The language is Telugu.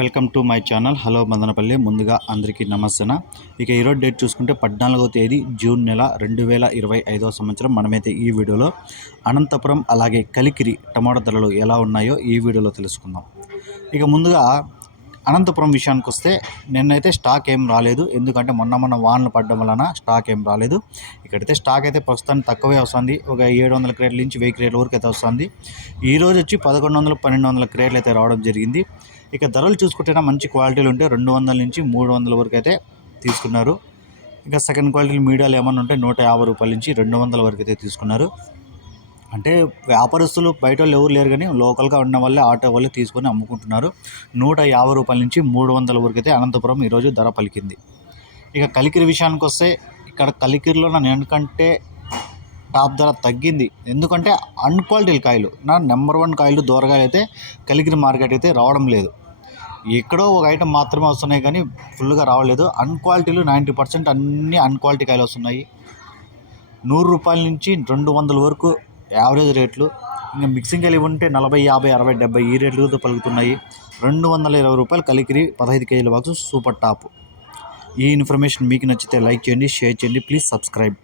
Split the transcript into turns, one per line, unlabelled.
Welcome to my channel. Hello Madanapalle ముందుగా అందరికీ నమస్తే ఇక ఈరోజు డేట్ చూసుకుంటే పద్నాలుగో తేదీ జూన్ నెల రెండు వేల ఇరవై ఐదవ సంవత్సరం. మనమైతే ఈ వీడియోలో అనంతపురం అలాగే కలికిరి టమాటా ధరలు ఎలా ఉన్నాయో ఈ వీడియోలో తెలుసుకుందాం. ఇక ముందుగా అనంతపురం విషయానికి వస్తే నిన్నైతే స్టాక్ ఏం రాలేదు. ఎందుకంటే మొన్న మొన్న వానలు పడడం వలన స్టాక్ ఏం రాలేదు. ఇక్కడైతే స్టాక్ అయితే ప్రస్తుతానికి తక్కువే వస్తుంది. ఒక ఏడు వందల క్రేట్ల నుంచి వెయ్యి క్రేట్ల వరకు అయితే వస్తుంది. ఈ రోజు వచ్చి పదకొండు వందలు పన్నెండు వందల క్రేట్లు అయితే రావడం జరిగింది. ఇక ధరలు చూసుకుంటే మంచి క్వాలిటీలు ఉంటే రెండు వందల నుంచి మూడు వందల వరకు అయితే తీసుకున్నారు. ఇంకా సెకండ్ క్వాలిటీ మీడియాలు ఏమన్నా ఉంటే నూట యాభై రూపాయల నుంచి రెండు వందల వరకు అయితే తీసుకున్నారు. అంటే వ్యాపారస్తులు బయట వాళ్ళు ఎవరు లేరు కానీ లోకల్గా ఉన్న వాళ్ళే ఆటో వాళ్ళే తీసుకొని అమ్ముకుంటున్నారు. నూట యాభై రూపాయల నుంచి మూడు వందల వరకు అయితే అనంతపురం ఈరోజు ధర పలికింది. ఇక కలికిరి విషయానికి వస్తే ఇక్కడ కలికిరిలో నా ఎందుకంటే టాప్ ధర తగ్గింది. ఎందుకంటే అన్క్వాలిటీ కాయలు నా నెంబర్ వన్ కాయలు దూరగాయలు అయితే కలికిరి మార్కెట్ అయితే రావడం లేదు. ఎక్కడో ఒక ఐటమ్ మాత్రమే వస్తున్నాయి కానీ ఫుల్గా రావలేదు. అన్క్వాలిటీలు నైంటీ పర్సెంట్ అన్నీ అన్క్వాలిటీ కాయలు వస్తున్నాయి. నూరు రూపాయల నుంచి రెండు వందల వరకు యావరేజ్ రేట్లు. ఇంకా మిక్సింగ్ కలిగి ఉంటే నలభై యాభై అరవై డెబ్బై ఈ రేట్లతో పలుకుతున్నాయి. రెండు వందల ఇరవై రూపాయలు కలికిరి పదహైదు కేజీల బాక్స్ సూపర్ టాప్. ఈ ఇన్ఫర్మేషన్ మీకు నచ్చితే లైక్ చేయండి షేర్ చేయండి. Please subscribe.